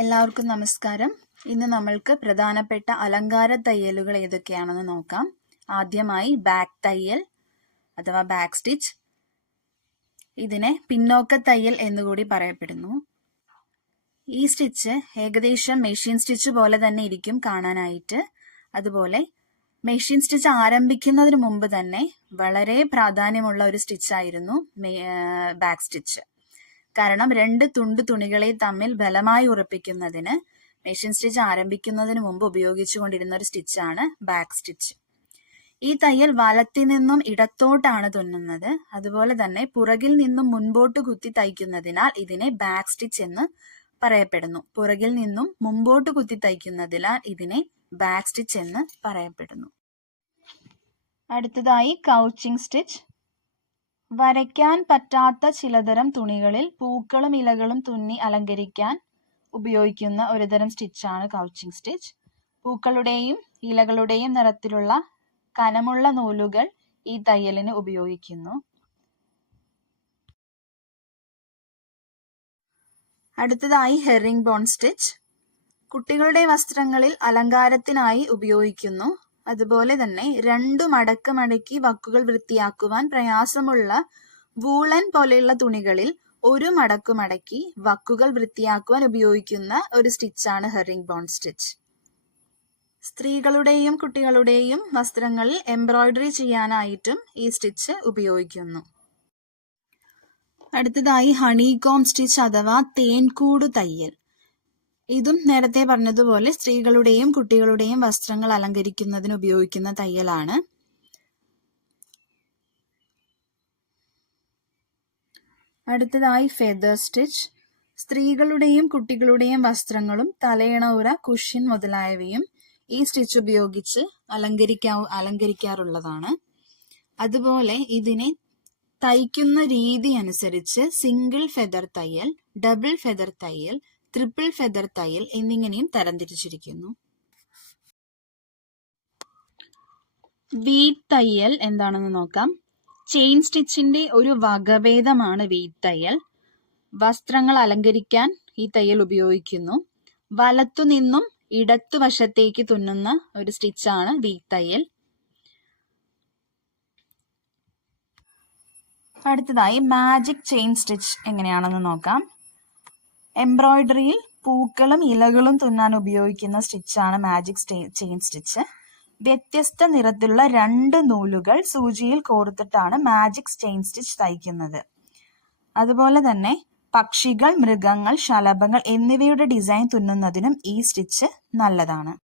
എല്ലാവർക്കും നമസ്കാരം. ഇന്ന് നമ്മൾക്ക് പ്രധാനപ്പെട്ട അലങ്കാര തയ്യലുകൾ ഏതൊക്കെയാണെന്ന് നോക്കാം. ആദ്യമായി ബാക്ക് തയ്യൽ അഥവാ ബാക്ക് സ്റ്റിച്ച്. ഇതിനെ പിന്നോക്ക തയ്യൽ എന്നുകൂടി പറയപ്പെടുന്നു. ഈ സ്റ്റിച്ച് ഏകദേശം മെഷീൻ സ്റ്റിച്ച് പോലെ തന്നെ ഇരിക്കും കാണാനായിട്ട്. അതുപോലെ മെഷീൻ സ്റ്റിച്ച് ആരംഭിക്കുന്നതിന് മുമ്പ് തന്നെ വളരെ പ്രാധാന്യമുള്ള ഒരു സ്റ്റിച്ചായിരുന്നു ബാക്ക് സ്റ്റിച്ച്. കാരണം രണ്ട് തുണികളെ തമ്മിൽ ബലമായി ഉറപ്പിക്കുന്നതിന് മെഷീൻ സ്റ്റിച്ച് ആരംഭിക്കുന്നതിന് മുമ്പ് ഉപയോഗിച്ചുകൊണ്ടിരുന്ന ഒരു സ്റ്റിച്ചാണ് ബാക്ക് സ്റ്റിച്ച്. ഈ തയ്യൽ വലത്തിൽ നിന്നും ഇടത്തോട്ടാണ് തുന്നുന്നത്. അതുപോലെ തന്നെ പുറകിൽ നിന്നും മുൻപോട്ട് കുത്തി തയ്ക്കുന്നതിനാൽ ഇതിനെ ബാക്ക് സ്റ്റിച്ച് എന്ന് പറയപ്പെടുന്നു. പുറകിൽ നിന്നും മുമ്പോട്ട് കുത്തി തയ്ക്കുന്നതിനാൽ ഇതിനെ ബാക്ക് സ്റ്റിച്ച് എന്ന് പറയപ്പെടുന്നു. അടുത്തതായി കൗച്ചിങ് സ്റ്റിച്ച്. വരയ്ക്കാൻ പറ്റാത്ത ചിലതരം തുണികളിൽ പൂക്കളും ഇലകളും തുന്നി അലങ്കരിക്കാൻ ഉപയോഗിക്കുന്ന ഒരുതരം സ്റ്റിച്ചാണ് കൗച്ചിങ് സ്റ്റിച്ച്. പൂക്കളുടെയും ഇലകളുടെയും നിറത്തിലുള്ള കനമുള്ള നൂലുകൾ ഈ തയ്യലിന് ഉപയോഗിക്കുന്നു. അടുത്തതായി ഹെറിംഗ് ബോൺ സ്റ്റിച്ച്. കുട്ടികളുടെ വസ്ത്രങ്ങളിൽ അലങ്കാരത്തിനായി ഉപയോഗിക്കുന്നു. അതുപോലെ തന്നെ രണ്ടു മടക്കി വക്കുകൾ വൃത്തിയാക്കുവാൻ പ്രയാസമുള്ള വൂളൻ പോലെയുള്ള തുണികളിൽ ഒരു മടക്കി വക്കുകൾ വൃത്തിയാക്കുവാൻ ഉപയോഗിക്കുന്ന ഒരു സ്റ്റിച്ചാണ് ഹെറിംഗ് ബോൺ സ്റ്റിച്ച്. സ്ത്രീകളുടെയും കുട്ടികളുടെയും വസ്ത്രങ്ങളിൽ എംബ്രോയിഡറി ചെയ്യാനായിട്ടും ഈ സ്റ്റിച്ച് ഉപയോഗിക്കുന്നു. അടുത്തതായി ഹണികോം സ്റ്റിച്ച് അഥവാ തേൻകൂട് തയ്യൽ. ഇതും നേരത്തെ പറഞ്ഞതുപോലെ സ്ത്രീകളുടെയും കുട്ടികളുടെയും വസ്ത്രങ്ങൾ അലങ്കരിക്കുന്നതിന് ഉപയോഗിക്കുന്ന തയ്യലാണ്. അടുത്തതായി ഫെദർ സ്റ്റിച്ച്. സ്ത്രീകളുടെയും കുട്ടികളുടെയും വസ്ത്രങ്ങളും തലയണ ഉര, കുഷ്യൻ മുതലായവയും ഈ സ്റ്റിച്ച് ഉപയോഗിച്ച് അലങ്കരിക്കാറുള്ളതാണ്. അതുപോലെ ഇതിനെ തയ്ക്കുന്ന രീതി അനുസരിച്ച് സിംഗിൾ ഫെദർ തയ്യൽ, ഡബിൾ ഫെദർ തയ്യൽ, ട്രിപ്പിൾ ഫെദർ തയ്യൽ എന്നിങ്ങനെയും തരംതിരിച്ചിരിക്കുന്നു. വീറ്റ് തയ്യൽ എന്താണെന്ന് നോക്കാം. ചെയിൻ സ്റ്റിച്ചിന്റെ ഒരു വകഭേദമാണ് വീറ്റ് തയ്യൽ. വസ്ത്രങ്ങൾ അലങ്കരിക്കാൻ ഈ തയ്യൽ ഉപയോഗിക്കുന്നു. വലത്തുനിന്നും ഇടത്തുവശത്തേക്ക് തുന്നുന്ന ഒരു സ്റ്റിച്ചാണ് വീറ്റ് തയ്യൽ. അടുത്തതായി മാജിക് ചെയിൻ സ്റ്റിച്ച് എങ്ങനെയാണെന്ന് നോക്കാം. എംബ്രോയിഡറിയിൽ പൂക്കളും ഇലകളും തുന്നാൻ ഉപയോഗിക്കുന്ന സ്റ്റിച്ചാണ് മാജിക് ചെയിൻ സ്റ്റിച്ച്. വ്യത്യസ്ത നിറത്തിലുള്ള രണ്ട് നൂലുകൾ സൂചിയിൽ കോർത്തിട്ടാണ് മാജിക് ചെയിൻ സ്റ്റിച്ച് തയ്ക്കുന്നത്. അതുപോലെ തന്നെ പക്ഷികൾ, മൃഗങ്ങൾ, ശലഭങ്ങൾ എന്നിവയുടെ ഡിസൈൻ തുന്നുന്നതിനും ഈ സ്റ്റിച്ച് നല്ലതാണ്.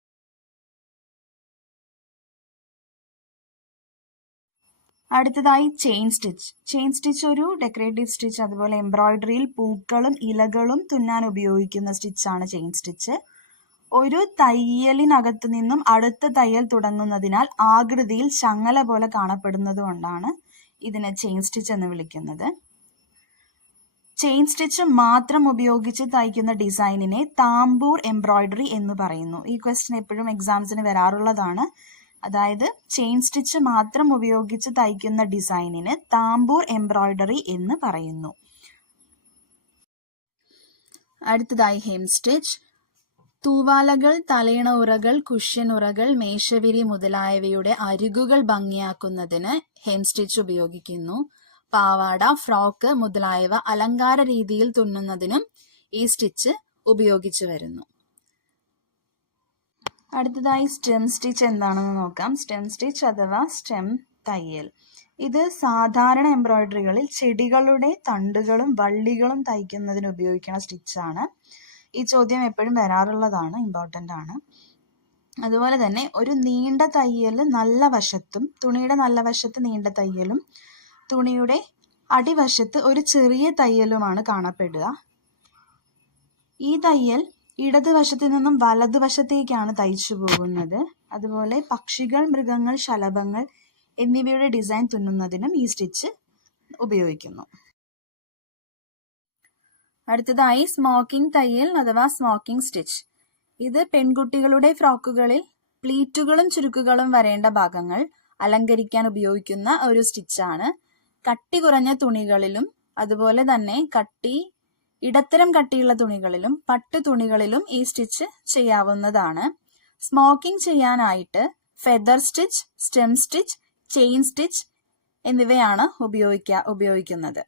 അടുത്തതായി ചെയിൻ സ്റ്റിച്ച്. ചെയിൻ സ്റ്റിച്ച് ഒരു ഡെക്കറേറ്റീവ് സ്റ്റിച്ച്. അതുപോലെ എംബ്രോയിഡറിയിൽ പൂക്കളും ഇലകളും തുന്നാൻ ഉപയോഗിക്കുന്ന സ്റ്റിച്ചാണ് ചെയിൻ സ്റ്റിച്ച്. ഒരു തയ്യലിനകത്തു നിന്നും അടുത്ത തയ്യൽ തുടങ്ങുന്നതിനാൽ ആകൃതിയിൽ ചങ്ങല പോലെ കാണപ്പെടുന്നത് കൊണ്ടാണ് ഇതിനെ ചെയിൻ സ്റ്റിച്ച് എന്ന് വിളിക്കുന്നത്. ചെയിൻ സ്റ്റിച്ച് മാത്രം ഉപയോഗിച്ച് തയ്ക്കുന്ന ഡിസൈനിനെ താമ്പൂർ എംബ്രോയിഡറി എന്ന് പറയുന്നു. ഈ ക്വസ്റ്റ്യൻ എപ്പോഴും എക്സാംസിന് വരാറുള്ളതാണ്. അതായത് ചെയിൻ സ്റ്റിച്ച് മാത്രം ഉപയോഗിച്ച് തയ്ക്കുന്ന ഡിസൈനിന് താമ്പൂർ എംബ്രോയിഡറി എന്ന് പറയുന്നു. അടുത്തതായി ഹെം സ്റ്റിച്ച്. തൂവാലകൾ, തലയിണ ഉറകൾ, കുഷ്യൻ ഉറകൾ, മേശവിരി മുതലായവയുടെ അരികുകൾ ഭംഗിയാക്കുന്നതിന് ഹെം സ്റ്റിച്ച് ഉപയോഗിക്കുന്നു. പാവാട, ഫ്രോക്ക് മുതലായവ അലങ്കാര രീതിയിൽ തുന്നുന്നതിനും ഈ സ്റ്റിച്ച് ഉപയോഗിച്ചു വരുന്നു. അടുത്തതായി സ്റ്റെം സ്റ്റിച്ച് എന്താണെന്ന് നോക്കാം. സ്റ്റെം സ്റ്റിച്ച് അഥവാ സ്റ്റെം തയ്യൽ. ഇത് സാധാരണ എംബ്രോയിഡറികളിൽ ചെടികളുടെ തണ്ടുകളും വള്ളികളും തയ്ക്കുന്നതിന് ഉപയോഗിക്കുന്ന സ്റ്റിച്ചാണ്. ഈ ചോദ്യം എപ്പോഴും വരാറുള്ളതാണ്, ഇമ്പോർട്ടൻ്റ് ആണ്. അതുപോലെ തന്നെ ഒരു നീണ്ട തയ്യൽ നല്ല വശത്തും, തുണിയുടെ നല്ല വശത്ത് നീണ്ട തയ്യലും തുണിയുടെ അടിവശത്ത് ഒരു ചെറിയ തയ്യലുമാണ് കാണപ്പെടുക. ഈ തയ്യൽ ഇടതുവശത്തു നിന്നും വലതുവശത്തേക്കാണ് തയ്ച്ചു പോകുന്നത്. അതുപോലെ പക്ഷികൾ, മൃഗങ്ങൾ, ശലഭങ്ങൾ എന്നിവയുടെ ഡിസൈൻ തുന്നുന്നതിനും ഈ സ്റ്റിച്ച് ഉപയോഗിക്കുന്നു. അടുത്തതായി സ്മോക്കിംഗ് തയ്യൽ അഥവാ സ്മോക്കിംഗ് സ്റ്റിച്ച്. ഇത് പെൺകുട്ടികളുടെ ഫ്രോക്കുകളിൽ പ്ലീറ്റുകളും ചുരുക്കുകളും വരേണ്ട ഭാഗങ്ങൾ അലങ്കരിക്കാൻ ഉപയോഗിക്കുന്ന ഒരു സ്റ്റിച്ചാണ്. കട്ടി കുറഞ്ഞ തുണികളിലും അതുപോലെ തന്നെ കട്ടി ഇടത്തരം കട്ടിയുള്ള തുണികളിലും പട്ടു തുണികളിലും ഈ സ്റ്റിച്ച് ചെയ്യാവുന്നതാണ്. സ്മോക്കിംഗ് ചെയ്യാനായിട്ട് feather stitch, stem stitch, chain stitch എന്നിവയാണ് ഉപയോഗിക്കുന്നത്.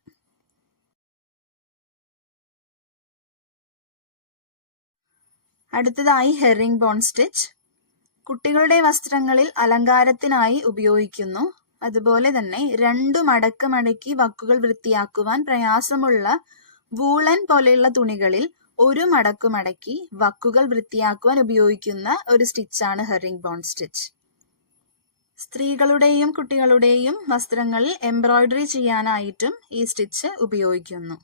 അടുത്തതായി ഹെറിംഗ് ബോൺ സ്റ്റിച്ച്. കുട്ടികളുടെ വസ്ത്രങ്ങളിൽ അലങ്കാരത്തിനായി ഉപയോഗിക്കുന്നു. അതുപോലെ തന്നെ 2 മടക്ക് മടക്കി വക്കുകൾ വൃത്തിയാക്കുവാൻ പ്രയാസമുള്ള വൂളൻ പോലെയുള്ള തുണികളിൽ 1 മടക്ക് മടക്കി വക്കുകൾ വൃത്തിയാക്കുവാൻ ഉപയോഗിക്കുന്ന ഒരു സ്റ്റിച്ചാണ് ഹെറിംഗ് ബോൺ സ്റ്റിച്ച്. സ്ത്രീകളുടെയും കുട്ടികളുടെയും വസ്ത്രങ്ങളിൽ എംബ്രോയിഡറി ചെയ്യാനായിട്ടും ഈ സ്റ്റിച്ച് ഉപയോഗിക്കുന്നു.